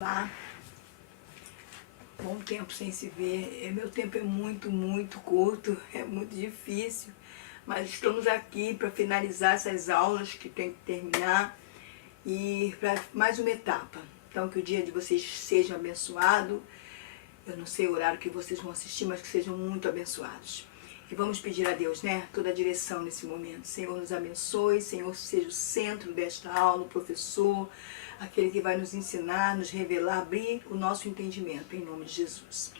Lá, bom tempo sem se ver. Meu tempo é muito curto, é muito difícil, mas estamos aqui para finalizar essas aulas que tem que terminar e para mais uma etapa. Então, que o dia de vocês seja abençoado. Eu não sei o horário que vocês vão assistir, mas que sejam muito abençoados. E vamos pedir a Deus, né, toda a direção nesse momento. Senhor, nos abençoe, Senhor, seja o centro desta aula, o professor, aquele que vai nos ensinar, nos revelar, abrir o nosso entendimento, em nome de Jesus.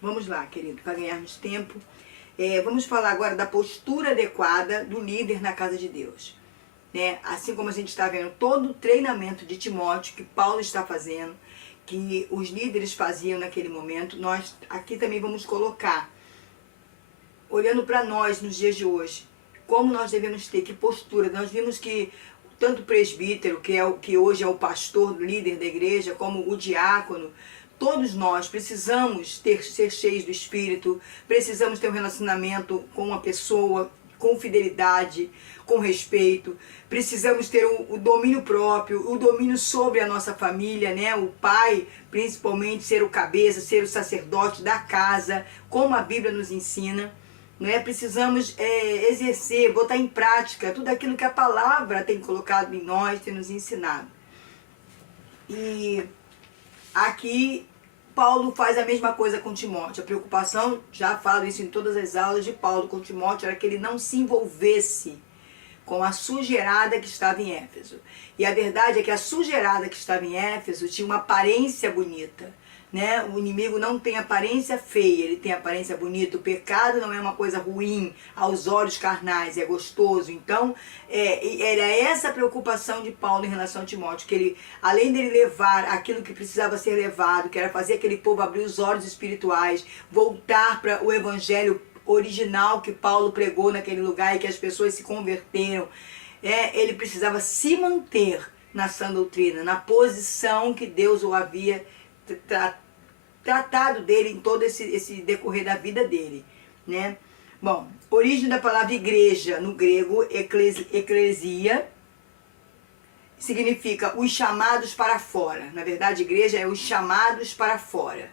Vamos lá, querido, para ganharmos tempo. Vamos falar agora da postura adequada do líder na casa de Deus. Né? Assim como a gente está vendo todo o treinamento de Timóteo que Paulo está fazendo, que os líderes faziam naquele momento, nós aqui também vamos colocar, olhando para nós nos dias de hoje, como nós devemos ter, que postura. Nós vimos que tanto o presbítero, que hoje é o pastor, líder da igreja, como o diácono, todos nós precisamos ser cheios do Espírito, precisamos ter um relacionamento com uma pessoa, com fidelidade, com respeito, precisamos ter o domínio próprio, o domínio sobre a nossa família, né? O pai, principalmente, ser o cabeça, ser o sacerdote da casa, como a Bíblia nos ensina. Não é? Precisamos exercer, botar em prática tudo aquilo que a palavra tem colocado em nós, tem nos ensinado. E aqui Paulo faz a mesma coisa com Timóteo. A preocupação, já falo isso em todas as aulas de Paulo com Timóteo, era que ele não se envolvesse com a sujeirada que estava em Éfeso. E a verdade é que a sujeirada que estava em Éfeso tinha uma aparência bonita. Né? O inimigo não tem aparência feia, ele tem aparência bonita. O pecado não é uma coisa ruim aos olhos carnais, é gostoso. Então, era essa a preocupação de Paulo em relação a Timóteo, que ele, além dele levar aquilo que precisava ser levado, que era fazer aquele povo abrir os olhos espirituais, voltar para o evangelho original que Paulo pregou naquele lugar e que as pessoas se converteram, ele precisava se manter na sã doutrina, na posição que Deus o havia tratado dele em todo esse decorrer da vida dele, né? Bom, origem da palavra igreja, no grego, eclesia, significa os chamados para fora. Na verdade, igreja é os chamados para fora,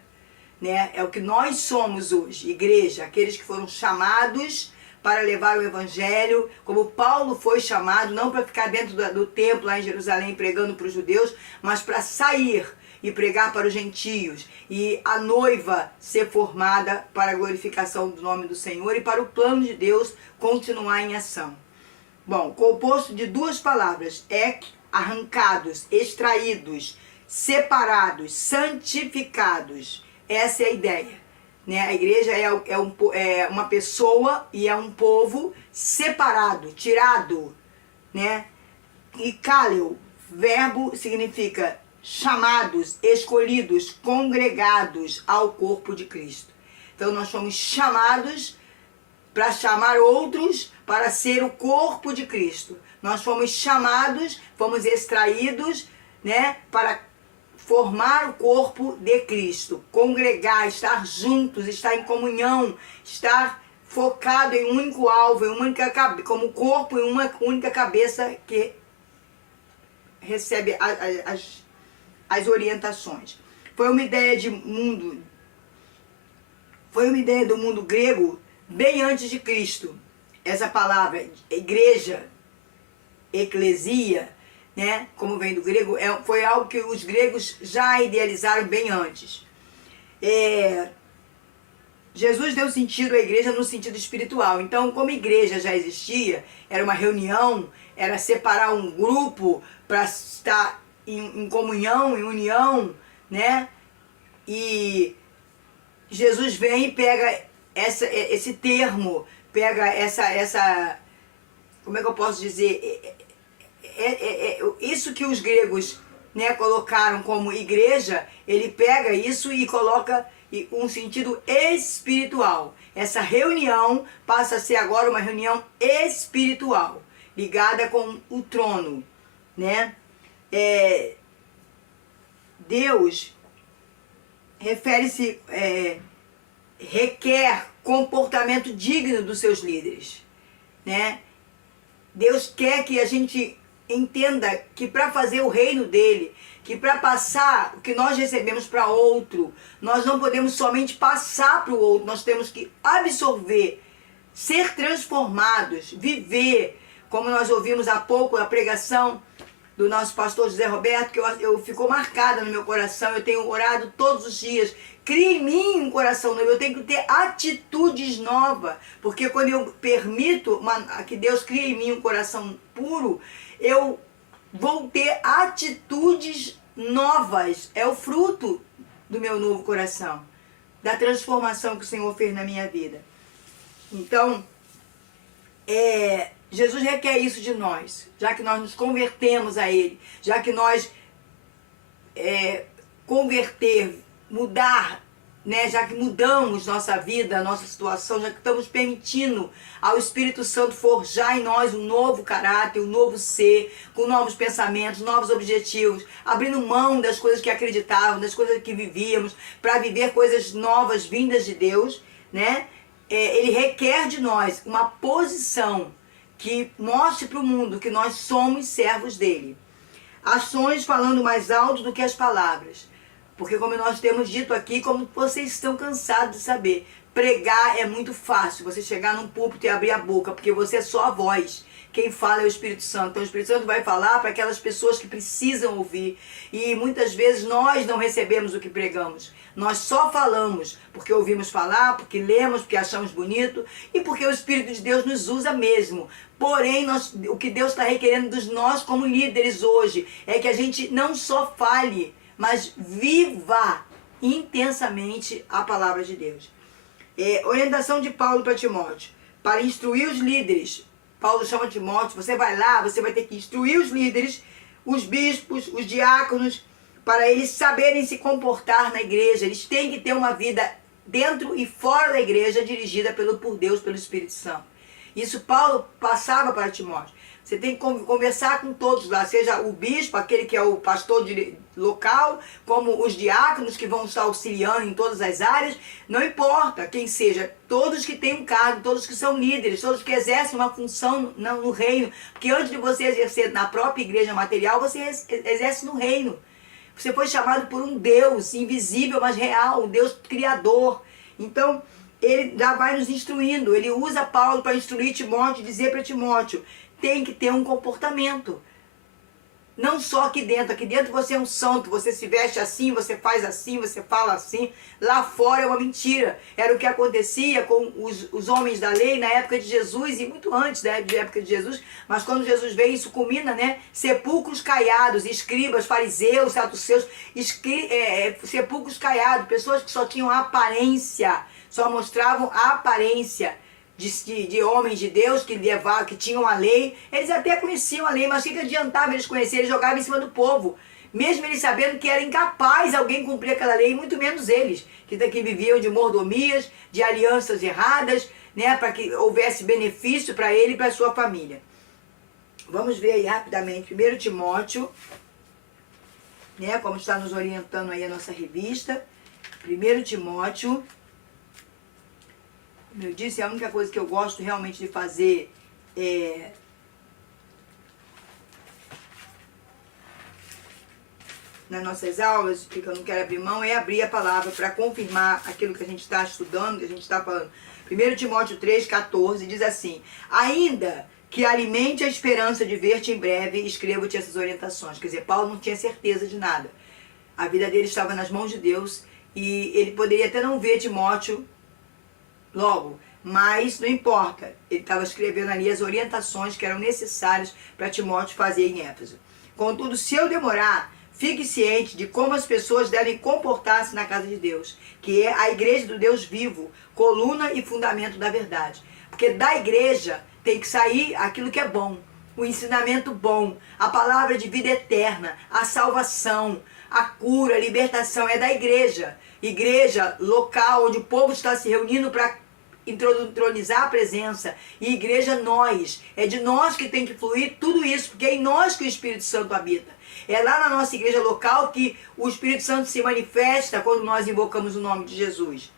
né? É o que nós somos hoje, igreja, aqueles que foram chamados para levar o evangelho, como Paulo foi chamado, não para ficar dentro do templo lá em Jerusalém pregando para os judeus, mas para sair e pregar para os gentios, e a noiva ser formada para a glorificação do nome do Senhor e para o plano de Deus continuar em ação. Bom, composto de duas palavras, arrancados, extraídos, separados, santificados. Essa é a ideia. Né? A igreja é uma pessoa e é um povo separado, tirado. Né? E kaleo, verbo significa chamados, escolhidos, congregados ao corpo de Cristo. Então nós fomos chamados para chamar outros para ser o corpo de Cristo. Nós fomos chamados, fomos extraídos, né, para formar o corpo de Cristo, congregar, estar juntos, estar em comunhão, estar focado em um único alvo, em uma única cabeça, como corpo em uma única cabeça que recebe as orientações. Foi uma ideia do mundo grego bem antes de Cristo. Essa palavra igreja, eclesia, né, como vem do grego, foi algo que os gregos já idealizaram bem antes. Jesus deu sentido à igreja no sentido espiritual. Então, como igreja já existia, era uma reunião, era separar um grupo para estar em comunhão, em união, né? E Jesus vem e pega esse termo, pega essa como é que eu posso dizer? Isso que os gregos, né, colocaram como igreja, ele pega isso e coloca um sentido espiritual. Essa reunião passa a ser agora uma reunião espiritual, ligada com o trono, né? Deus requer comportamento digno dos seus líderes, né? Deus quer que a gente entenda que para fazer o reino dele, que para passar o que nós recebemos para outro, nós não podemos somente passar para o outro, nós temos que absorver, ser transformados, viver, como nós ouvimos há pouco a pregação do nosso pastor José Roberto, que eu ficou marcada no meu coração, eu tenho orado todos os dias. Cria em mim um coração novo, eu tenho que ter atitudes novas, porque quando eu permito que Deus crie em mim um coração puro, eu vou ter atitudes novas. É o fruto do meu novo coração, da transformação que o Senhor fez na minha vida. Então, Jesus requer isso de nós, já que nós nos convertemos a Ele, já que nós mudar, né, já que mudamos nossa vida, nossa situação, já que estamos permitindo ao Espírito Santo forjar em nós um novo caráter, um novo ser, com novos pensamentos, novos objetivos, abrindo mão das coisas que acreditávamos, das coisas que vivíamos, para viver coisas novas vindas de Deus, né? Ele requer de nós uma posição que mostre para o mundo que nós somos servos dele. Ações falando mais alto do que as palavras. Porque como nós temos dito aqui, como vocês estão cansados de saber, pregar é muito fácil. Você chegar num púlpito e abrir a boca, porque você é só a voz. Quem fala é o Espírito Santo. Então o Espírito Santo vai falar para aquelas pessoas que precisam ouvir. E muitas vezes nós não recebemos o que pregamos. Nós só falamos porque ouvimos falar, porque lemos, porque achamos bonito e porque o Espírito de Deus nos usa mesmo. Porém, o que Deus está requerendo de nós como líderes hoje é que a gente não só fale, mas viva intensamente a palavra de Deus. Orientação de Paulo para Timóteo. Para instruir os líderes. Paulo chama Timóteo, você vai lá, você vai ter que instruir os líderes, os bispos, os diáconos, para eles saberem se comportar na igreja. Eles têm que ter uma vida dentro e fora da igreja dirigida por Deus, pelo Espírito Santo. Isso Paulo passava para Timóteo. Você tem que conversar com todos lá, seja o bispo, aquele que é o pastor local, como os diáconos que vão estar auxiliando em todas as áreas, não importa quem seja, todos que têm um cargo, todos que são líderes, todos que exercem uma função no reino, porque antes de você exercer na própria igreja material, você exerce no reino. Você foi chamado por um Deus invisível, mas real, um Deus criador. Então, ele já vai nos instruindo, ele usa Paulo para instruir Timóteo, dizer para Timóteo, tem que ter um comportamento. Não só aqui dentro você é um santo, você se veste assim, você faz assim, você fala assim. Lá fora é uma mentira. Era o que acontecia com os homens da lei na época de Jesus e muito antes da época de Jesus. Mas quando Jesus veio, isso culmina, né? Sepulcros caiados, escribas, fariseus, saduceus, sepulcros caiados, pessoas que só tinham aparência, só mostravam a aparência de homens de Deus que tinham a lei. Eles até conheciam a lei, mas o que adiantava eles conhecerem? Eles jogavam em cima do povo, mesmo eles sabendo que era incapaz alguém cumprir aquela lei, muito menos eles, que viviam de mordomias, de alianças erradas, né, para que houvesse benefício para ele e para a sua família. Vamos ver aí rapidamente, 1 Timóteo, né, como está nos orientando aí a nossa revista, 1 Timóteo, como eu disse, a única coisa que eu gosto realmente de fazer nas nossas aulas, que eu não quero abrir mão, é abrir a palavra para confirmar aquilo que a gente está estudando, que a gente está falando. 1 Timóteo 3,14 diz assim, ainda que alimente a esperança de ver-te em breve, escrevo-te essas orientações. Quer dizer, Paulo não tinha certeza de nada. A vida dele estava nas mãos de Deus e ele poderia até não ver Timóteo logo, mas não importa. Ele estava escrevendo ali as orientações que eram necessárias para Timóteo fazer em Éfeso. Contudo, se eu demorar, fique ciente de como as pessoas devem comportar-se na casa de Deus, que é a igreja do Deus vivo, coluna e fundamento da verdade. Porque da igreja tem que sair aquilo que é bom, o ensinamento bom, a palavra de vida eterna, a salvação, a cura, a libertação, é da igreja. Igreja local, onde o povo está se reunindo para entronizar a presença. E igreja nós, é de nós que tem que fluir tudo isso, porque é em nós que o Espírito Santo habita. É lá na nossa igreja local que o Espírito Santo se manifesta quando nós invocamos o nome de Jesus.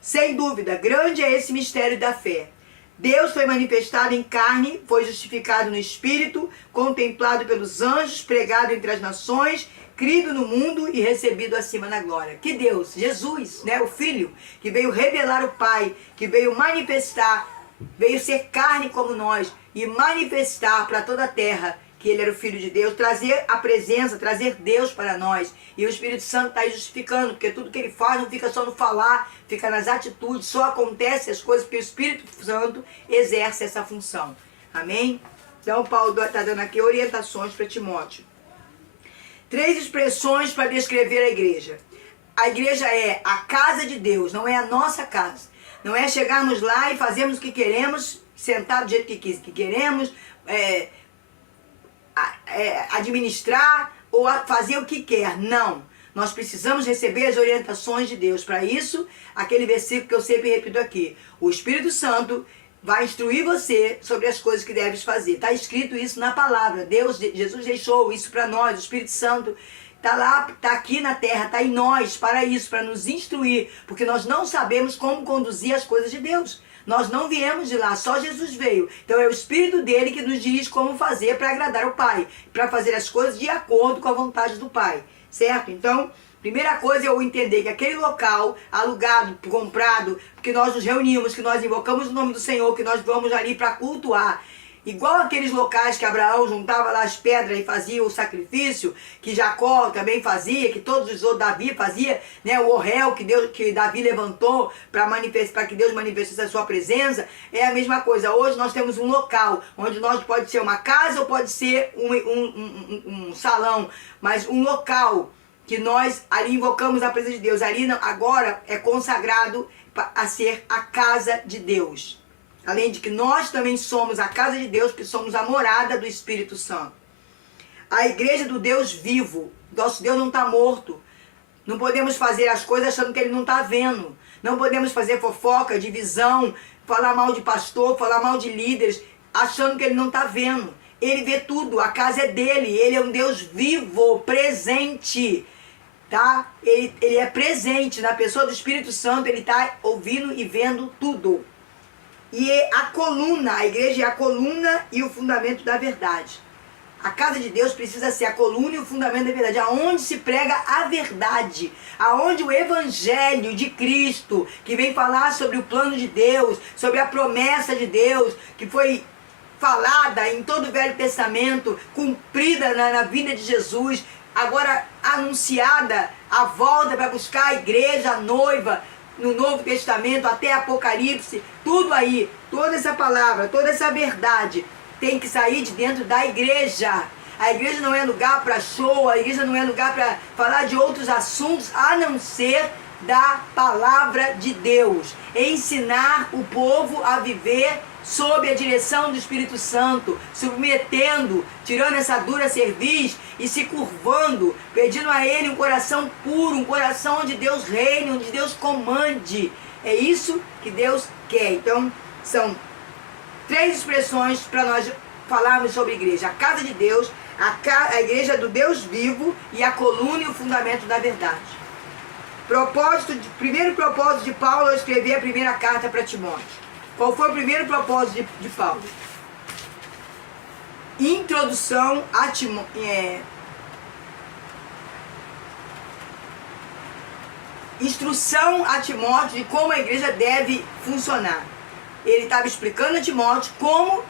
Sem dúvida, grande é esse mistério da fé. Deus foi manifestado em carne, foi justificado no Espírito, contemplado pelos anjos, pregado entre as nações, crido no mundo e recebido acima na glória. Que Deus, Jesus, né, o Filho, que veio revelar o Pai, que veio manifestar, veio ser carne como nós e manifestar para toda a terra que Ele era o Filho de Deus, trazer a presença, trazer Deus para nós. E o Espírito Santo está aí justificando, porque tudo que Ele faz não fica só no falar, fica nas atitudes, só acontece as coisas porque o Espírito Santo exerce essa função. Amém? Então Paulo está dando aqui orientações para Timóteo. 3 expressões para descrever a igreja. A igreja é a casa de Deus, não é a nossa casa. Não é chegarmos lá e fazermos o que queremos, sentar do jeito que queremos, administrar ou fazer o que quer. Não. Nós precisamos receber as orientações de Deus. Para isso, aquele versículo que eu sempre repito aqui. O Espírito Santo vai instruir você sobre as coisas que deves fazer. Está escrito isso na palavra. Jesus deixou isso para nós. O Espírito Santo está lá, está aqui na terra, está em nós para isso, para nos instruir. Porque nós não sabemos como conduzir as coisas de Deus. Nós não viemos de lá, só Jesus veio. Então é o Espírito dele que nos diz como fazer para agradar o Pai. Para fazer as coisas de acordo com a vontade do Pai. Certo? Então, primeira coisa é eu entender que aquele local alugado, comprado, que nós nos reunimos, que nós invocamos o nome do Senhor, que nós vamos ali para cultuar. Igual aqueles locais que Abraão juntava lá as pedras e fazia o sacrifício, que Jacó também fazia, que todos os outros, Davi fazia, né, o Orel que Davi levantou para que Deus manifestasse a sua presença, é a mesma coisa. Hoje nós temos um local, onde nós pode ser uma casa ou pode ser um salão, mas um local que nós ali invocamos a presença de Deus. Ali agora é consagrado a ser a casa de Deus. Além de que nós também somos a casa de Deus, que somos a morada do Espírito Santo. A igreja do Deus vivo. Nosso Deus não está morto. Não podemos fazer as coisas achando que Ele não está vendo. Não podemos fazer fofoca, divisão, falar mal de pastor, falar mal de líderes, achando que Ele não está vendo. Ele vê tudo, a casa é dele. Ele é um Deus vivo, presente. Tá? Ele é presente na pessoa do Espírito Santo. Ele está ouvindo e vendo tudo. E a coluna, a igreja é a coluna e o fundamento da verdade. A casa de Deus precisa ser a coluna e o fundamento da verdade, aonde se prega a verdade, aonde o evangelho de Cristo, que vem falar sobre o plano de Deus, sobre a promessa de Deus, que foi falada em todo o Velho Testamento, cumprida na vida de Jesus, agora anunciada a volta para buscar a igreja, a noiva, no Novo Testamento até Apocalipse, tudo aí, toda essa palavra, toda essa verdade tem que sair de dentro da igreja. A igreja não é lugar para show, a igreja não é lugar para falar de outros assuntos, a não ser da palavra de Deus. Ensinar o povo a viver sob a direção do Espírito Santo, submetendo, tirando essa dura cerviz e se curvando, pedindo a Ele um coração puro, um coração onde Deus reine, onde Deus comande. É isso que Deus quer. Então, são 3 expressões para nós falarmos sobre a igreja. A casa de Deus, a igreja do Deus vivo e a coluna e o fundamento da verdade. Primeiro propósito de Paulo é escrever a primeira carta para Timóteo. Qual foi o primeiro propósito de Paulo? Introdução a instrução a Timóteo de como a igreja deve funcionar. Ele estava explicando a Timóteo como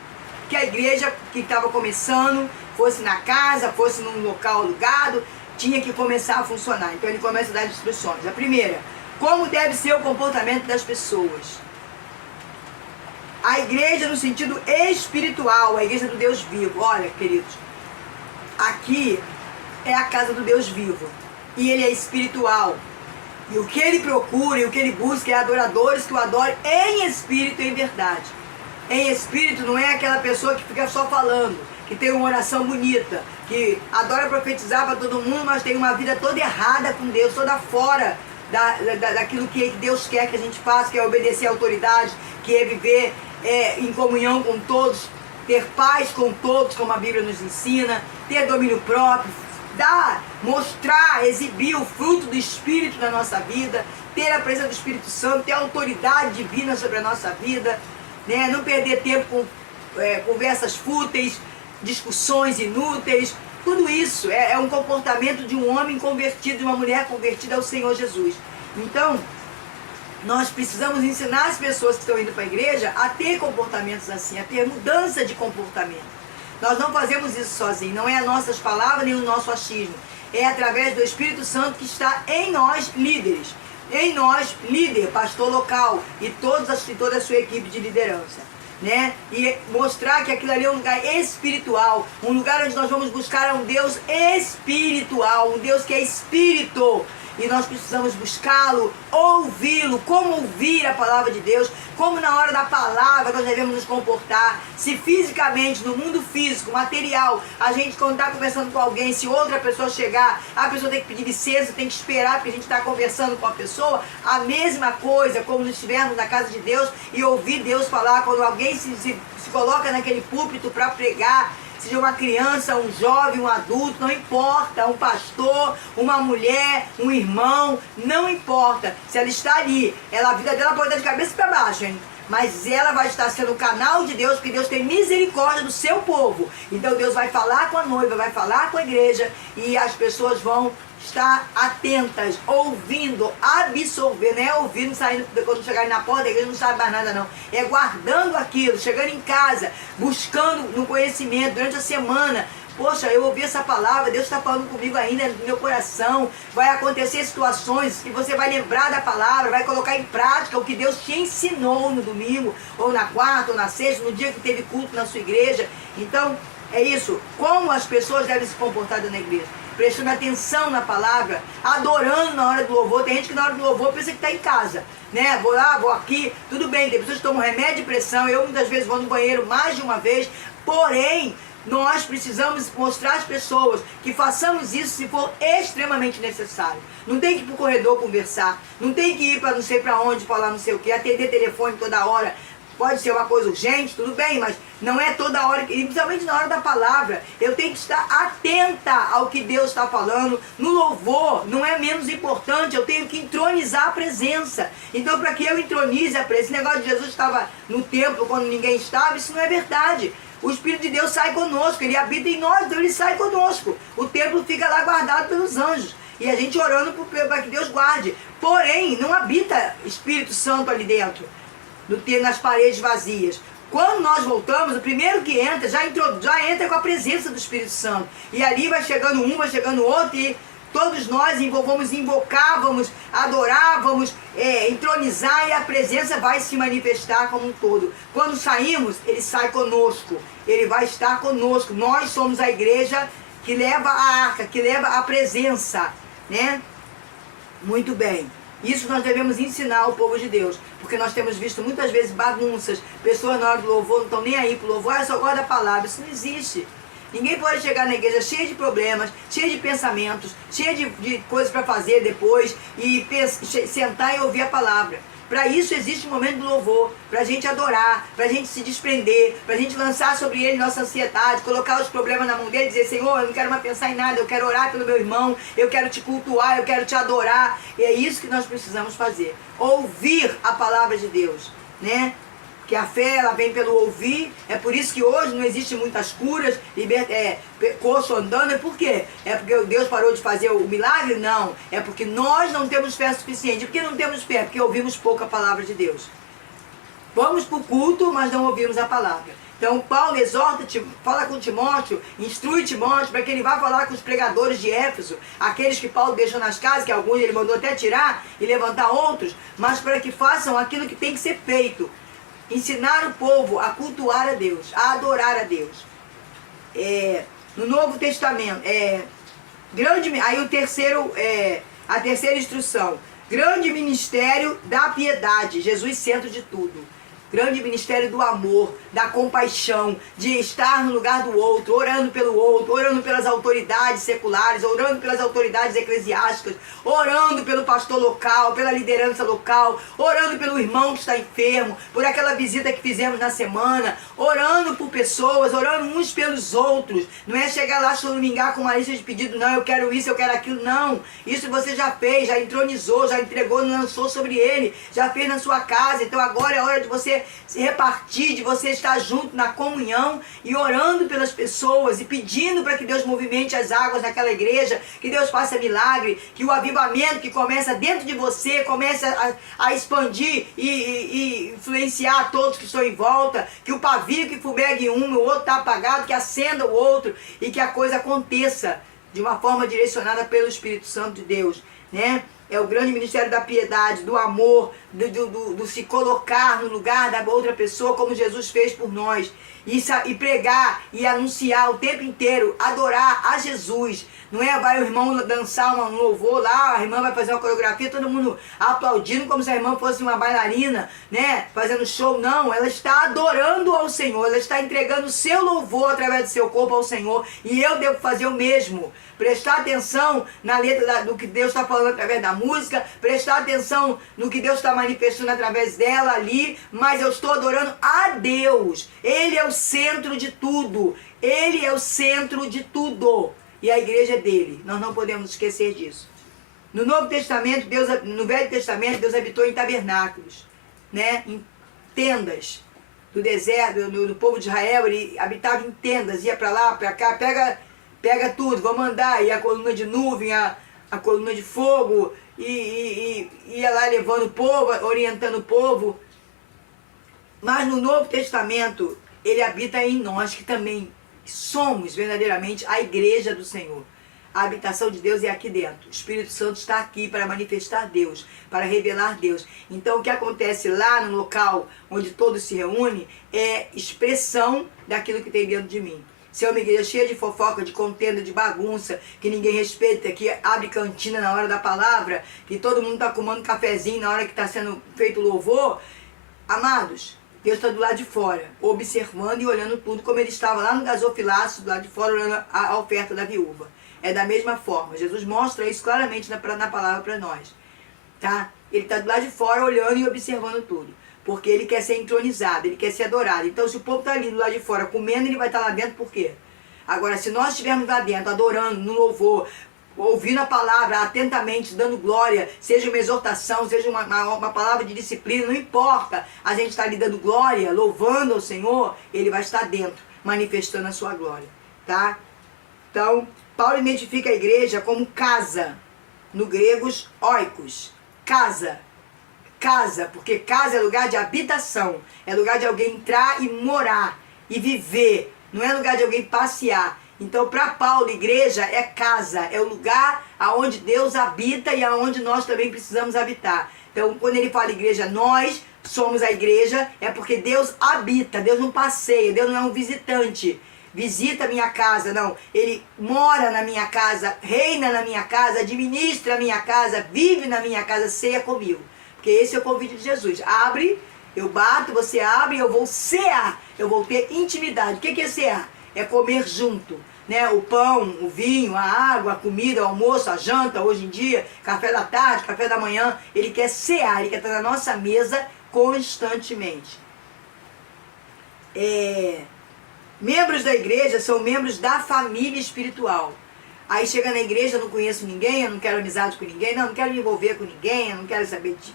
que a igreja que estava começando, fosse na casa, fosse num local alugado, tinha que começar a funcionar. Então ele começa a dar instruções. A primeira, como deve ser o comportamento das pessoas. A igreja no sentido espiritual, a igreja do Deus vivo. Olha, queridos, aqui é a casa do Deus vivo. E ele é espiritual. E o que ele procura e o que ele busca é adoradores que o adorem em espírito e em verdade. Em espírito não é aquela pessoa que fica só falando, que tem uma oração bonita, que adora profetizar para todo mundo, mas tem uma vida toda errada com Deus, toda fora daquilo que Deus quer que a gente faça, que é obedecer à autoridade, que é viver em comunhão com todos, ter paz com todos, como a Bíblia nos ensina, ter domínio próprio, mostrar, exibir o fruto do Espírito na nossa vida, ter a presença do Espírito Santo, ter a autoridade divina sobre a nossa vida, né? Não perder tempo com conversas fúteis, discussões inúteis. Tudo isso é um comportamento de um homem convertido, de uma mulher convertida ao Senhor Jesus. Então, nós precisamos ensinar as pessoas que estão indo para a igreja a ter comportamentos assim, a ter mudança de comportamento. Nós não fazemos isso sozinhos, não é as nossas palavras nem o nosso achismo. É através do Espírito Santo que está em nós, líderes. Em nós, líder, pastor local e toda a sua equipe de liderança. Né? E mostrar que aquilo ali é um lugar espiritual, um lugar onde nós vamos buscar um Deus espiritual, um Deus que é espírito. E nós precisamos buscá-lo, ouvi-lo, como ouvir a palavra de Deus, como na hora da palavra nós devemos nos comportar. Se fisicamente, no mundo físico, material, a gente quando está conversando com alguém, se outra pessoa chegar, a pessoa tem que pedir licença, tem que esperar porque a gente está conversando com a pessoa, a mesma coisa como nós estivermos na casa de Deus e ouvir Deus falar, quando alguém se coloca naquele púlpito para pregar, seja uma criança, um jovem, um adulto, não importa, um pastor, uma mulher, um irmão, não importa. Se ela está ali, a vida dela pode estar de cabeça para baixo, hein? Mas ela vai estar sendo o canal de Deus, porque Deus tem misericórdia do seu povo. Então Deus vai falar com a noiva, vai falar com a igreja, e as pessoas vão estar atentas, ouvindo, absorvendo, não é ouvindo, saindo, quando chegarem na porta, a igreja não sabe mais nada não, é guardando aquilo, chegando em casa, buscando no conhecimento, durante a semana. Poxa, eu ouvi essa palavra, Deus está falando comigo ainda no meu coração, vai acontecer situações que você vai lembrar da palavra, vai colocar em prática o que Deus te ensinou no domingo, ou na quarta, ou na sexta, no dia que teve culto na sua igreja. Então, é isso, como as pessoas devem se comportar dentro da igreja. Prestando atenção na palavra, adorando na hora do louvor. Tem gente que na hora do louvor pensa que está em casa, né? Vou lá, vou aqui, tudo bem, tem pessoas que tomam remédio de pressão, eu muitas vezes vou no banheiro mais de uma vez, porém, nós precisamos mostrar às pessoas que façamos isso se for extremamente necessário. Não tem que ir para o corredor conversar, não tem que ir para não sei para onde, falar não sei o que, atender telefone toda hora. Pode ser uma coisa urgente, tudo bem, mas não é toda hora, e principalmente na hora da palavra, eu tenho que estar atenta ao que Deus está falando. No louvor, não é menos importante, eu tenho que entronizar a presença. Então, para que eu entronize a presença, esse negócio de Jesus estava no templo quando ninguém estava, isso não é verdade. O Espírito de Deus sai conosco, Ele habita em nós, então Ele sai conosco. O templo fica lá guardado pelos anjos. E a gente orando para que Deus guarde. Porém, não habita Espírito Santo ali dentro, nas paredes vazias. Quando nós voltamos, o primeiro que entra, já entra com a presença do Espírito Santo. E ali vai chegando um, vai chegando outro, e todos nós invocávamos, adorávamos, entronizar, e a presença vai se manifestar como um todo. Quando saímos, Ele sai conosco, Ele vai estar conosco. Nós somos a igreja que leva a arca, que leva a presença, né? Muito bem. Isso nós devemos ensinar ao povo de Deus, porque nós temos visto muitas vezes bagunças, pessoas na hora do louvor não estão nem aí pro louvor, eu só gosto da palavra. Isso não existe. Ninguém pode chegar na igreja cheia de problemas, cheia de pensamentos, cheia de coisas para fazer depois e sentar e ouvir a palavra. Para isso existe um momento do louvor, para a gente adorar, para a gente se desprender, para a gente lançar sobre Ele nossa ansiedade, colocar os problemas na mão dele e dizer: Senhor, eu não quero mais pensar em nada, eu quero orar pelo meu irmão, eu quero te cultuar, eu quero te adorar. E é isso que nós precisamos fazer, ouvir a palavra de Deus, né? Que a fé, ela vem pelo ouvir. É por isso que hoje não existe muitas curas, coxo andando. É por quê? É porque Deus parou de fazer o milagre? Não. É porque nós não temos fé suficiente. Por que não temos fé? Porque ouvimos pouco a palavra de Deus. Vamos para o culto, mas não ouvimos a palavra. Então Paulo exorta, fala com Timóteo, instrui Timóteo para que ele vá falar com os pregadores de Éfeso, aqueles que Paulo deixou nas casas, que alguns ele mandou até tirar e levantar outros, mas para que façam aquilo que tem que ser feito. Ensinar o povo a cultuar a Deus, a adorar a Deus. No Novo Testamento, aí a terceira instrução, grande ministério da piedade, Jesus centro de tudo. Grande ministério do amor, da compaixão, de estar no lugar do outro, orando pelo outro, orando pelas autoridades seculares, orando pelas autoridades eclesiásticas, orando pelo pastor local, pela liderança local, orando pelo irmão que está enfermo, por aquela visita que fizemos na semana, orando por pessoas, orando uns pelos outros. Não é chegar lá choramingar com uma lista de pedido, não, eu quero isso, eu quero aquilo, não. Isso você já fez, já entronizou, já entregou, lançou sobre ele, já fez na sua casa. Então agora é hora de você você se repartir, de você estar junto na comunhão e orando pelas pessoas e pedindo para que Deus movimente as águas naquela igreja, que Deus faça milagre, que o avivamento que começa dentro de você comece a expandir e influenciar todos que estão em volta, que o pavio que fumegue um, o outro está apagado, que acenda o outro e que a coisa aconteça de uma forma direcionada pelo Espírito Santo de Deus, né? É o grande ministério da piedade, do amor, do se colocar no lugar da outra pessoa, como Jesus fez por nós. E pregar e anunciar o tempo inteiro, adorar a Jesus. Não é, vai o irmão dançar um louvor lá, a irmã vai fazer uma coreografia, todo mundo aplaudindo como se a irmã fosse uma bailarina, né, fazendo show. Não, ela está adorando ao Senhor, ela está entregando o seu louvor através do seu corpo ao Senhor. E eu devo fazer o mesmo. Prestar atenção na letra do que Deus está falando através da música, prestar atenção no que Deus está manifestando através dela ali, mas eu estou adorando a Deus. Ele é o centro de tudo. Ele é o centro de tudo. E a igreja é dele. Nós não podemos esquecer disso. No Novo Testamento, no Velho Testamento, Deus habitou em tabernáculos, né? Em tendas do deserto, do povo de Israel. Ele habitava em tendas, ia para lá, para cá, pega tudo, vamos andar. E a coluna de nuvem, a coluna de fogo, e ia lá levando o povo, orientando o povo. Mas no Novo Testamento, ele habita em nós, que também somos verdadeiramente a igreja do Senhor. A habitação de Deus é aqui dentro. O Espírito Santo está aqui para manifestar Deus, para revelar Deus. Então o que acontece lá no local onde todos se reúnem é expressão daquilo que tem dentro de mim. Se é uma igreja cheia de fofoca, de contenda, de bagunça, que ninguém respeita, que abre cantina na hora da palavra, que todo mundo está comendo cafezinho na hora que está sendo feito louvor, amados, Deus está do lado de fora, observando e olhando tudo, como ele estava lá no gasofilácio, do lado de fora, olhando a oferta da viúva. É da mesma forma. Jesus mostra isso claramente na palavra para nós. Tá? Ele está do lado de fora, olhando e observando tudo. Porque ele quer ser entronizado, ele quer ser adorado. Então, se o povo está ali do lado de fora comendo, ele vai estar lá dentro por quê? Agora, se nós estivermos lá dentro, adorando, no louvor, ouvindo a palavra atentamente, dando glória, seja uma exortação, seja uma palavra de disciplina, não importa, a gente está ali dando glória, louvando ao Senhor, ele vai estar dentro, manifestando a sua glória, tá? Então, Paulo identifica a igreja como casa, no grego, oikos, casa, porque casa é lugar de habitação, é lugar de alguém entrar e morar, e viver, não é lugar de alguém passear. Então, para Paulo, igreja é casa, é o lugar aonde Deus habita e aonde nós também precisamos habitar. Então, quando ele fala igreja, nós somos a igreja, é porque Deus habita, Deus não passeia, Deus não é um visitante. Visita a minha casa, não. Ele mora na minha casa, reina na minha casa, administra a minha casa, vive na minha casa, ceia comigo. Porque esse é o convite de Jesus. Abre, eu bato, você abre, eu vou cear, eu vou ter intimidade. O que é cear? É comer junto, né? O pão, o vinho, a água, a comida, o almoço, a janta, hoje em dia, café da tarde, café da manhã. Ele quer cear, ele quer estar na nossa mesa constantemente. Membros da igreja são membros da família espiritual. Aí chega na igreja, eu não conheço ninguém, eu não quero amizade com ninguém, não quero me envolver com ninguém, eu não quero saber de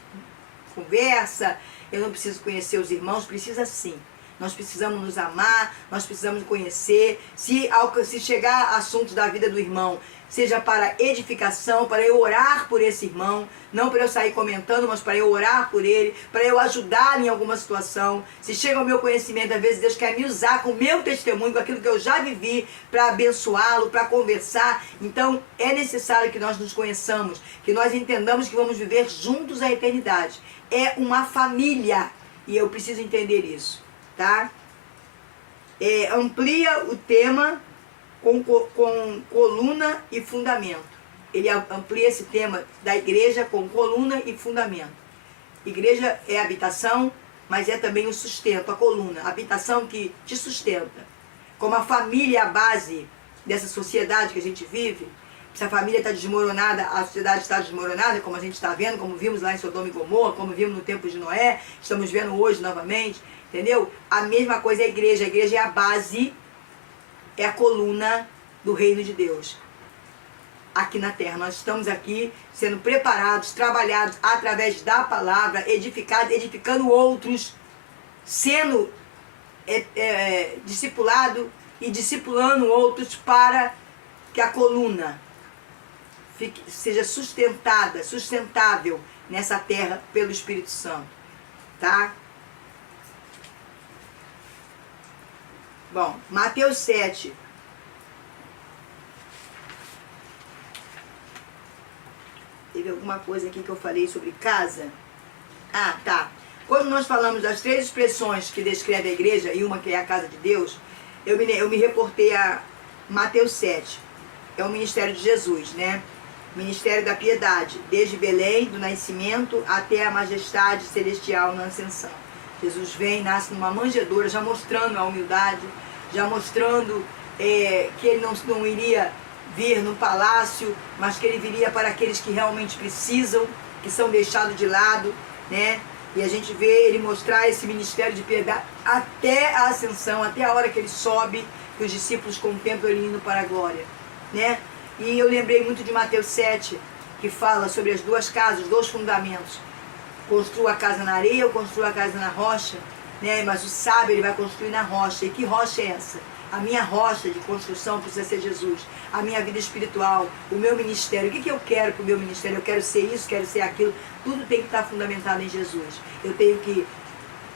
conversa, eu não preciso conhecer os irmãos. Precisa sim. Nós precisamos nos amar, nós precisamos conhecer. Se chegar assuntos da vida do irmão, seja para edificação, para eu orar por esse irmão, não para eu sair comentando, mas para eu orar por ele, para eu ajudar em alguma situação. Se chega ao meu conhecimento, às vezes Deus quer me usar com o meu testemunho, com aquilo que eu já vivi, para abençoá-lo, para conversar. Então é necessário que nós nos conheçamos, que nós entendamos que vamos viver juntos a eternidade. É uma família e eu preciso entender isso. Tá? Amplia o tema com coluna e fundamento. Ele amplia esse tema da igreja com coluna e fundamento. Igreja é habitação, mas é também o sustento, a coluna, a habitação que te sustenta. Como a família é a base dessa sociedade que a gente vive, se a família está desmoronada, a sociedade está desmoronada, como a gente está vendo, como vimos lá em Sodoma e Gomorra, como vimos no tempo de Noé, estamos vendo hoje novamente. Entendeu? A mesma coisa é a igreja. A igreja é a base, é a coluna do reino de Deus. Aqui na terra. Nós estamos aqui sendo preparados, trabalhados através da palavra, edificados, edificando outros sendo discipulado e discipulando outros para que a coluna seja sustentável nessa terra pelo Espírito Santo, tá? Bom, Mateus 7. Teve alguma coisa aqui que eu falei sobre casa? Ah, tá. Quando nós falamos das 3 expressões que descrevem a igreja, e uma que é a casa de Deus, eu me reportei a Mateus 7. É o ministério de Jesus, né? Ministério da piedade, desde Belém, do nascimento, até a majestade celestial na ascensão. Jesus vem, nasce numa manjedoura, já mostrando a humildade, já mostrando que ele não iria vir no palácio, mas que ele viria para aqueles que realmente precisam, que são deixados de lado, né? E a gente vê ele mostrar esse ministério de piedade até a ascensão, até a hora que ele sobe, que os discípulos contemplam ele indo para a glória, né? E eu lembrei muito de Mateus 7, que fala sobre as 2 casas, os 2 fundamentos. Construa a casa na areia ou construa a casa na rocha, né? Mas o sábio ele vai construir na rocha. E que rocha é essa? A minha rocha de construção precisa ser Jesus. A minha vida espiritual, o meu ministério. O que eu quero para o meu ministério? Eu quero ser isso, quero ser aquilo. Tudo tem que estar fundamentado em Jesus. Eu tenho que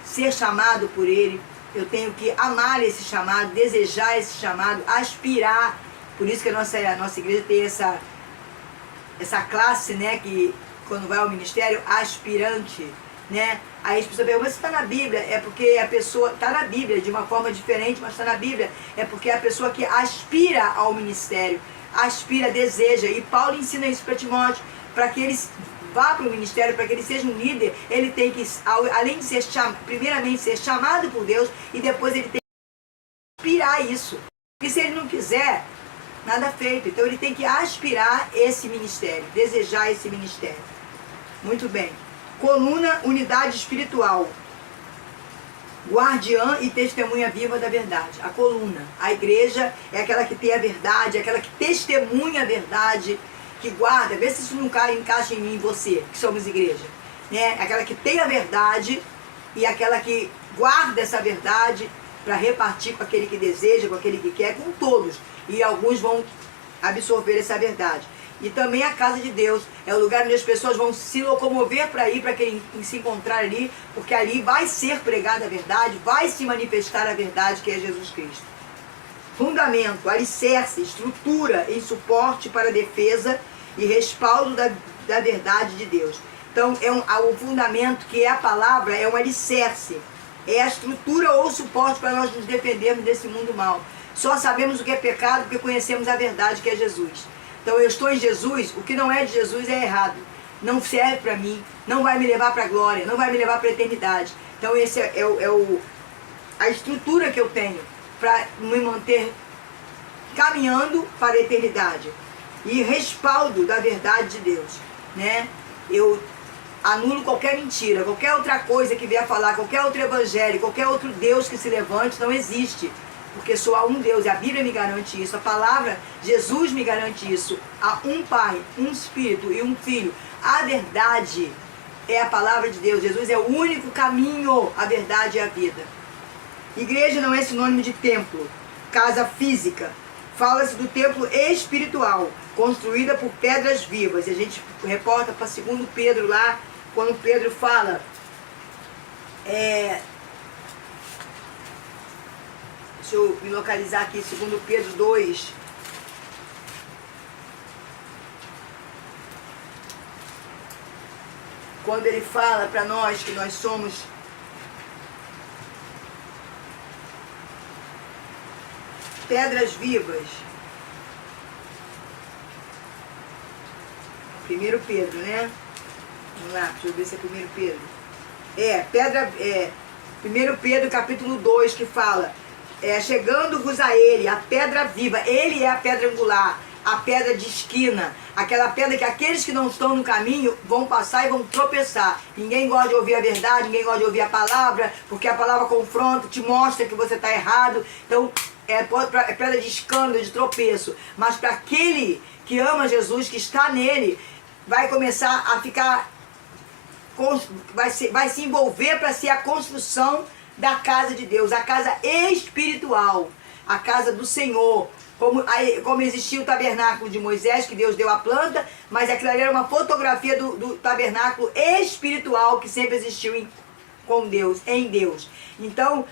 ser chamado por Ele. Eu tenho que amar esse chamado, desejar esse chamado, aspirar. Por isso que a nossa igreja tem essa classe, né, que quando vai ao ministério, aspirante, né? Aí as pessoas perguntam, mas está na Bíblia? É porque a pessoa, está na Bíblia de uma forma diferente, mas está na Bíblia. É porque é a pessoa que aspira ao ministério, aspira, deseja. E Paulo ensina isso para Timóteo, para que ele vá para o ministério, para que ele seja um líder, ele tem que, além de ser primeiramente ser chamado por Deus, e depois ele tem que aspirar isso. Porque se ele não quiser, nada feito. Então ele tem que aspirar esse ministério, desejar esse ministério. Muito bem. Coluna, unidade espiritual. Guardiã e testemunha viva da verdade. A coluna, a igreja é aquela que tem a verdade, é aquela que testemunha a verdade, que guarda. Vê se isso não encaixa em mim e você, que somos igreja. Né? Aquela que tem a verdade e aquela que guarda essa verdade para repartir com aquele que deseja, com aquele que quer, com todos. E alguns vão absorver essa verdade. E também a casa de Deus é o lugar onde as pessoas vão se locomover para ir, para quem se encontrar ali, porque ali vai ser pregada a verdade, vai se manifestar a verdade que é Jesus Cristo. Fundamento, alicerce, estrutura e suporte para a defesa e respaldo da verdade de Deus. Então, o fundamento, que é a palavra, é um alicerce. É a estrutura ou suporte para nós nos defendermos desse mundo mal. Só sabemos o que é pecado porque conhecemos a verdade que é Jesus. Então eu estou em Jesus, o que não é de Jesus é errado. Não serve para mim, não vai me levar para a glória, não vai me levar para a eternidade. Então esse é a estrutura que eu tenho para me manter caminhando para a eternidade. E respaldo da verdade de Deus, né? Eu anulo qualquer mentira, qualquer outra coisa que vier falar, qualquer outro evangelho, qualquer outro Deus que se levante, não existe. Porque só há um Deus, e a Bíblia me garante isso, a palavra, Jesus me garante isso. Há um Pai, um Espírito e um Filho. A verdade é a palavra de Deus. Jesus é o único caminho, a verdade e a vida. Igreja não é sinônimo de templo, casa física. Fala-se do templo espiritual, construída por pedras vivas. E a gente reporta para 2 Pedro lá, quando Pedro fala... Deixa eu me localizar aqui, 2 Pedro 2. Quando ele fala para nós que nós somos pedras vivas. 1 Pedro, né? Vamos lá, deixa eu ver se é 1 Pedro. 1 Pedro capítulo 2, que fala... chegando-vos a ele, a pedra viva, ele é a pedra angular, a pedra de esquina, aquela pedra que aqueles que não estão no caminho vão passar e vão tropeçar. Ninguém gosta de ouvir a verdade, ninguém gosta de ouvir a palavra, porque a palavra confronta, te mostra que você está errado. Então, é pedra de escândalo, de tropeço. Mas para aquele que ama Jesus, que está nele, vai começar a ficar, vai se envolver para ser a construção da casa de Deus, a casa espiritual, a casa do Senhor. Como existia o tabernáculo de Moisés, que Deus deu a planta, mas aquilo ali era uma fotografia do tabernáculo espiritual que sempre existiu com Deus, em Deus. Então,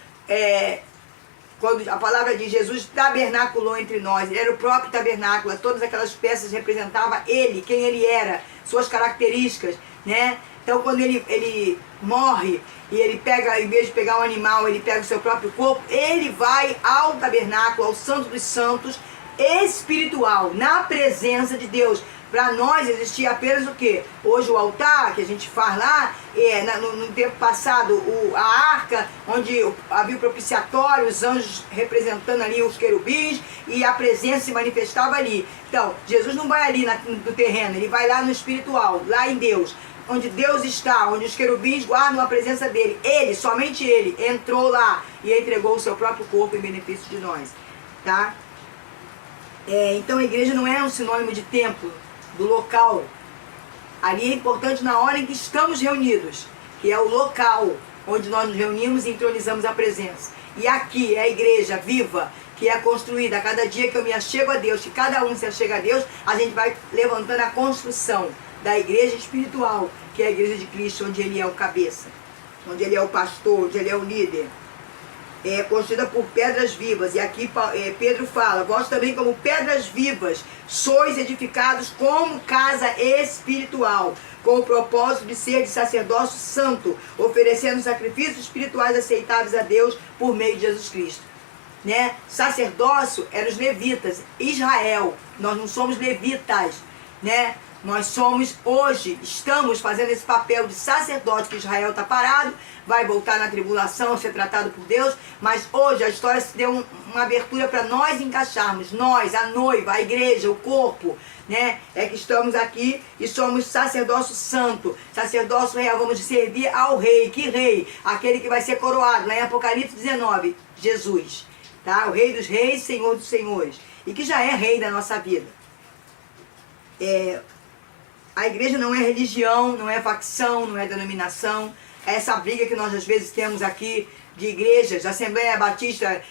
quando a palavra de Jesus tabernaculou entre nós, ele era o próprio tabernáculo, todas aquelas peças representavam ele, quem ele era, suas características, né? Então, quando ele morre e ele pega, em vez de pegar um animal, ele pega o seu próprio corpo, ele vai ao tabernáculo, ao Santo dos Santos, espiritual, na presença de Deus. Para nós existia apenas o quê? Hoje o altar que a gente faz lá, no tempo passado a arca, onde havia o propiciatório, os anjos representando ali os querubins, e a presença se manifestava ali. Então, Jesus não vai ali no terreno, ele vai lá no espiritual, lá em Deus, onde Deus está, onde os querubins guardam a presença dele. Ele, somente ele, entrou lá e entregou o seu próprio corpo em benefício de nós, tá? Então a igreja não é um sinônimo de templo, do local. Ali é importante na hora em que estamos reunidos, que é o local onde nós nos reunimos e entronizamos a presença. E aqui é a igreja viva, que é construída a cada dia que eu me achego a Deus, que cada um se achega a Deus, a gente vai levantando a construção da igreja espiritual, que é a igreja de Cristo, onde ele é o cabeça, onde ele é o pastor, onde ele é o líder. É construída por pedras vivas. E aqui Pedro fala: vós também, como pedras vivas, sois edificados como casa espiritual, com o propósito de ser de sacerdócio santo, oferecendo sacrifícios espirituais aceitáveis a Deus por meio de Jesus Cristo. Né? Sacerdócio eram os levitas, Israel. Nós não somos levitas, né? Nós somos, hoje, estamos fazendo esse papel de sacerdote, que Israel está parado, vai voltar na tribulação, ser tratado por Deus, mas hoje a história se deu uma abertura para nós encaixarmos, nós, a noiva, a igreja, o corpo, né? É que estamos aqui e somos sacerdócio santo, sacerdócio real, vamos servir ao rei. Que rei? Aquele que vai ser coroado, lá em Apocalipse 19, Jesus, tá? O rei dos reis, senhor dos senhores, e que já é rei da nossa vida. A igreja não é religião, não é facção, não é denominação. Essa briga que nós às vezes temos aqui de igrejas, Assembleia Batista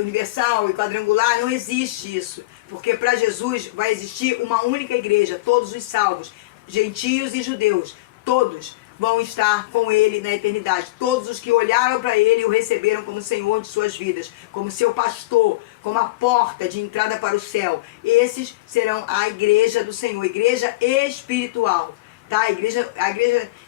Universal e Quadrangular, não existe isso. Porque para Jesus vai existir uma única igreja, todos os salvos, gentios e judeus, todos vão estar com ele na eternidade. Todos os que olharam para ele e o receberam como Senhor de suas vidas, como seu pastor, como a porta de entrada para o céu. Esses serão a igreja do Senhor, igreja espiritual. Tá? A igreja,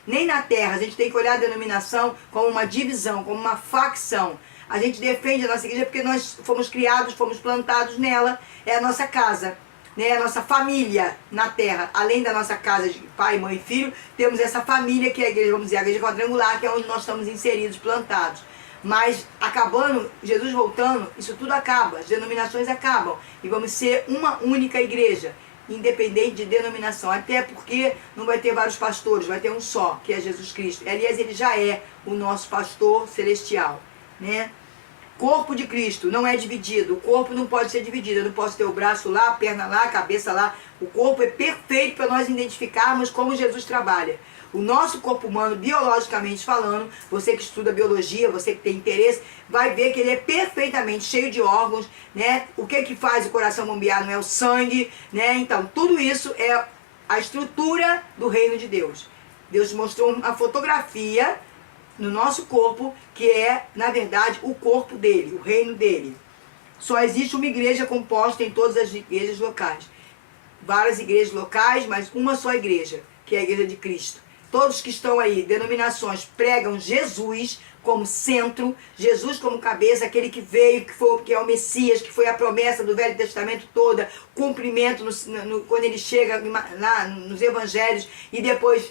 nem na terra, a gente tem que olhar a denominação como uma divisão, como uma facção. A gente defende a nossa igreja porque nós fomos criados, fomos plantados nela, é a nossa casa, né? A nossa família na terra. Além da nossa casa de pai, mãe e filho, temos essa família que é a igreja, vamos dizer, a igreja quadrangular, que é onde nós estamos inseridos, plantados. Mas acabando, Jesus voltando, isso tudo acaba, as denominações acabam. E vamos ser uma única igreja, independente de denominação. Até porque não vai ter vários pastores, vai ter um só, que é Jesus Cristo. Aliás, ele já é o nosso pastor celestial, né? Corpo de Cristo não é dividido. O corpo não pode ser dividido. Eu não posso ter o braço lá, a perna lá, a cabeça lá. O corpo é perfeito para nós identificarmos como Jesus trabalha. O nosso corpo humano, biologicamente falando, você que estuda biologia, você que tem interesse, vai ver que ele é perfeitamente cheio de órgãos, né? O que faz o coração bombear não é o sangue, né? Então, tudo isso é a estrutura do reino de Deus. Deus mostrou uma fotografia no nosso corpo, que é, na verdade, o corpo dele, o reino dele. Só existe uma igreja composta em todas as igrejas locais. Várias igrejas locais, mas uma só igreja, que é a igreja de Cristo. Todos que estão aí, denominações, pregam Jesus como centro, Jesus como cabeça, aquele que veio, que é o Messias, que foi a promessa do Velho Testamento toda, cumprimento quando ele chega lá nos Evangelhos, e depois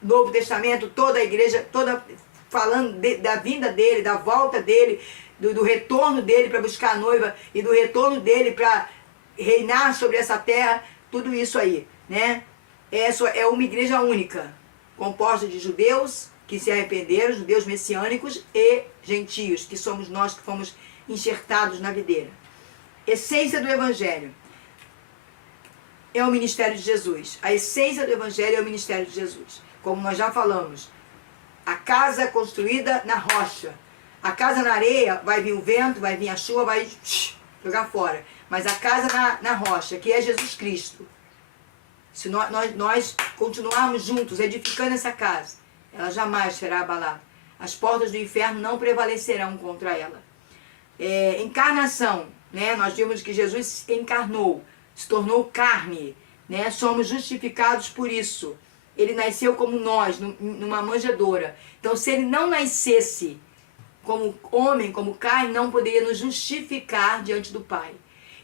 Novo Testamento, toda a igreja, toda falando da vinda dele, da volta dele, do retorno dele para buscar a noiva e do retorno dele para reinar sobre essa terra, tudo isso aí, né? Essa é uma igreja única, composta de judeus que se arrependeram, judeus messiânicos e gentios, que somos nós que fomos enxertados na videira. Essência do Evangelho é o ministério de Jesus. A essência do Evangelho é o ministério de Jesus. Como nós já falamos, a casa construída na rocha, A casa na areia, vai vir o vento, vai vir a chuva, vai jogar fora. Mas a casa na rocha, que é Jesus Cristo, se nós continuarmos juntos, edificando essa casa, ela jamais será abalada. As portas do inferno não prevalecerão contra ela. Encarnação, né? Nós vimos que Jesus encarnou, se tornou carne, né? Somos justificados por isso. Ele nasceu como nós, numa manjedoura. Então, se ele não nascesse como homem, como carne, não poderia nos justificar diante do Pai.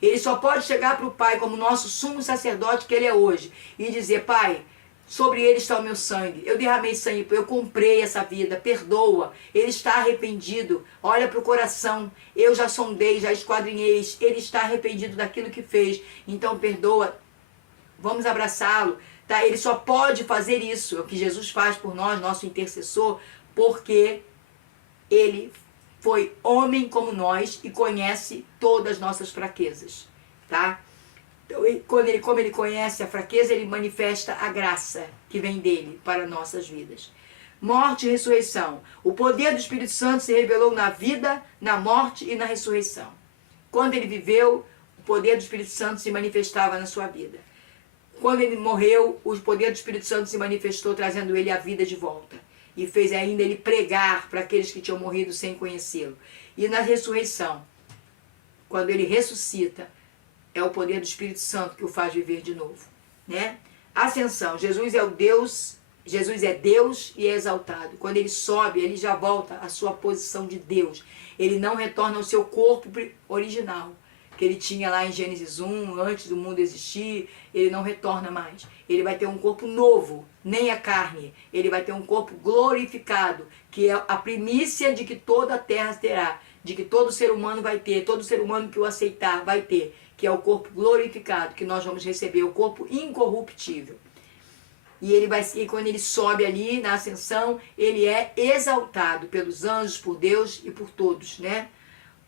Ele só pode chegar para o Pai como nosso sumo sacerdote que ele é hoje e dizer: Pai, sobre ele está o meu sangue, eu derramei sangue, eu comprei essa vida, perdoa, ele está arrependido, olha para o coração, eu já sondei, já esquadrinhei, ele está arrependido daquilo que fez, então perdoa, vamos abraçá-lo, tá? Ele só pode fazer isso, é o que Jesus faz por nós, nosso intercessor, porque ele foi homem como nós e conhece todas as nossas fraquezas, tá? Então, como ele conhece a fraqueza, ele manifesta a graça que vem dele para nossas vidas. Morte e ressurreição. O poder do Espírito Santo se revelou na vida, na morte e na ressurreição. Quando ele viveu, o poder do Espírito Santo se manifestava na sua vida. Quando ele morreu, o poder do Espírito Santo se manifestou, trazendo ele à vida de volta. E fez ainda ele pregar para aqueles que tinham morrido sem conhecê-lo. E na ressurreição, quando ele ressuscita, é o poder do Espírito Santo que o faz viver de novo, né? Ascensão. Jesus é Deus e é exaltado. Quando ele sobe, ele já volta à sua posição de Deus. Ele não retorna ao seu corpo original, que ele tinha lá em Gênesis 1, antes do mundo existir. Ele não retorna mais. Ele vai ter um corpo novo, nem a carne. Ele vai ter um corpo glorificado, que é a primícia de que toda a terra terá, de que todo ser humano vai ter, todo ser humano que o aceitar vai ter, que é o corpo glorificado, que nós vamos receber, o corpo incorruptível. E quando ele sobe ali na ascensão, ele é exaltado pelos anjos, por Deus e por todos, né?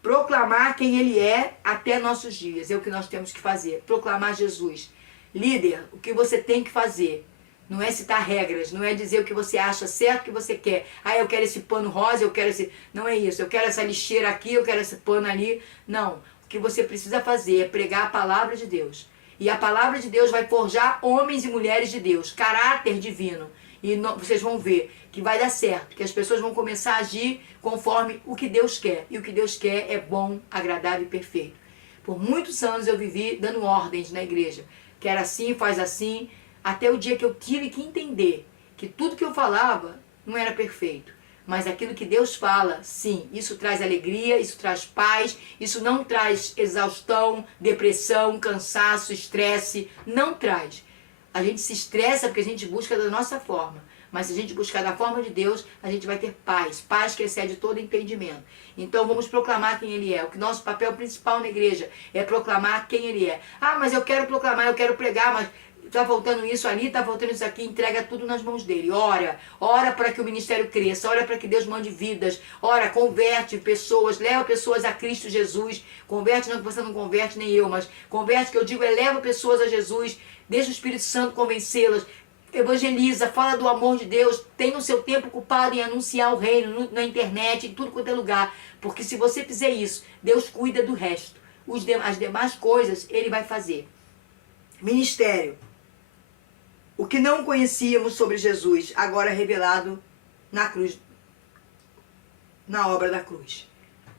Proclamar quem ele é até nossos dias, é o que nós temos que fazer, proclamar Jesus. Líder, o que você tem que fazer, não é citar regras, não é dizer o que você acha certo, o que você quer. Ah, eu quero esse pano rosa, eu quero esse... Não é isso, eu quero essa lixeira aqui, eu quero esse pano ali. Não, o que você precisa fazer é pregar a palavra de Deus. E a palavra de Deus vai forjar homens e mulheres de Deus, caráter divino. E vocês vão ver que vai dar certo, que as pessoas vão começar a agir conforme o que Deus quer. E o que Deus quer é bom, agradável e perfeito. Por muitos anos eu vivi dando ordens na igreja. Quer assim, faz assim, até o dia que eu tive que entender que tudo que eu falava não era perfeito. Mas aquilo que Deus fala, sim, isso traz alegria, isso traz paz, isso não traz exaustão, depressão, cansaço, estresse, não traz. A gente se estressa porque a gente busca da nossa forma. Mas se a gente buscar da forma de Deus, a gente vai ter paz. Paz que excede todo entendimento. Então vamos proclamar quem Ele é. O nosso papel principal na igreja é proclamar quem Ele é. Ah, mas eu quero proclamar, eu quero pregar, mas está faltando isso ali, está faltando isso aqui. Entrega tudo nas mãos dEle. Ora para que o ministério cresça. Ora para que Deus mande vidas. Ora, converte pessoas, leva pessoas a Cristo Jesus. Converte, não que você não converte, nem eu, mas converte, que eu digo, leva pessoas a Jesus. Deixa o Espírito Santo convencê-las. Evangeliza, fala do amor de Deus, tem o seu tempo ocupado em anunciar o reino na internet, em tudo quanto é lugar. Porque se você fizer isso, Deus cuida do resto. As demais coisas Ele vai fazer. Ministério. O que não conhecíamos sobre Jesus, agora revelado na cruz, na obra da cruz.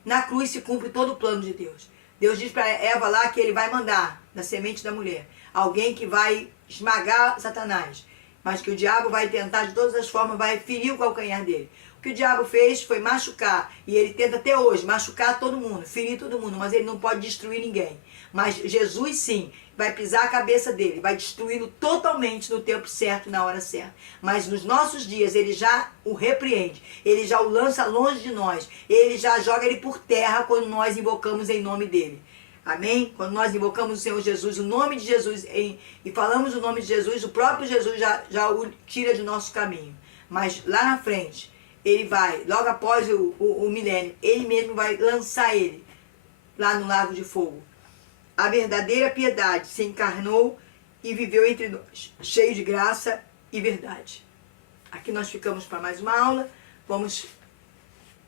Na cruz se cumpre todo o plano de Deus. Deus diz para Eva lá que Ele vai mandar, da semente da mulher, alguém que vai esmagar Satanás. Mas que o diabo vai tentar de todas as formas, vai ferir o calcanhar dele. O que o diabo fez foi machucar, e ele tenta até hoje machucar todo mundo, ferir todo mundo, mas ele não pode destruir ninguém. Mas Jesus sim, vai pisar a cabeça dele, vai destruí-lo totalmente no tempo certo, na hora certa. Mas nos nossos dias ele já o repreende, ele já o lança longe de nós, ele já joga ele por terra quando nós invocamos em nome dele. Amém? Quando nós invocamos o Senhor Jesus, o nome de Jesus, e falamos o nome de Jesus, o próprio Jesus já o tira de nosso caminho. Mas lá na frente, ele vai, logo após o milênio, ele mesmo vai lançar ele lá no lago de fogo. A verdadeira piedade se encarnou e viveu entre nós, cheio de graça e verdade. Aqui nós ficamos para mais uma aula. Vamos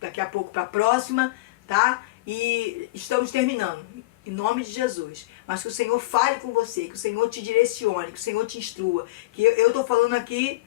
daqui a pouco para a próxima, tá? E estamos terminando, em nome de Jesus. Mas que o Senhor fale com você, que o Senhor te direcione, que o Senhor te instrua. Que eu estou falando aqui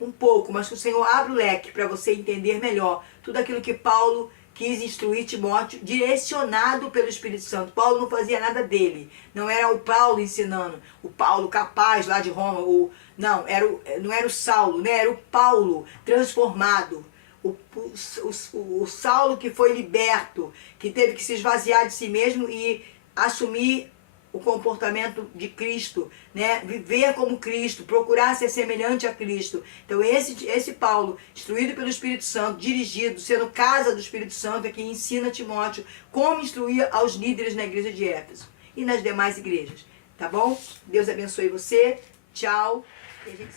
um pouco, mas que o Senhor abra o leque para você entender melhor tudo aquilo que Paulo quis instruir Timóteo, direcionado pelo Espírito Santo. Paulo não fazia nada dele. Não era o Paulo ensinando, o Paulo capaz lá de Roma. Não era o Saulo, né? Era o Paulo transformado. O Saulo que foi liberto, que teve que se esvaziar de si mesmo e assumir o comportamento de Cristo, né? Viver como Cristo, procurar ser semelhante a Cristo. Então esse Paulo, instruído pelo Espírito Santo, dirigido, sendo casa do Espírito Santo, é que ensina Timóteo como instruir aos líderes na igreja de Éfeso e nas demais igrejas. Tá bom? Deus abençoe você. Tchau. E a gente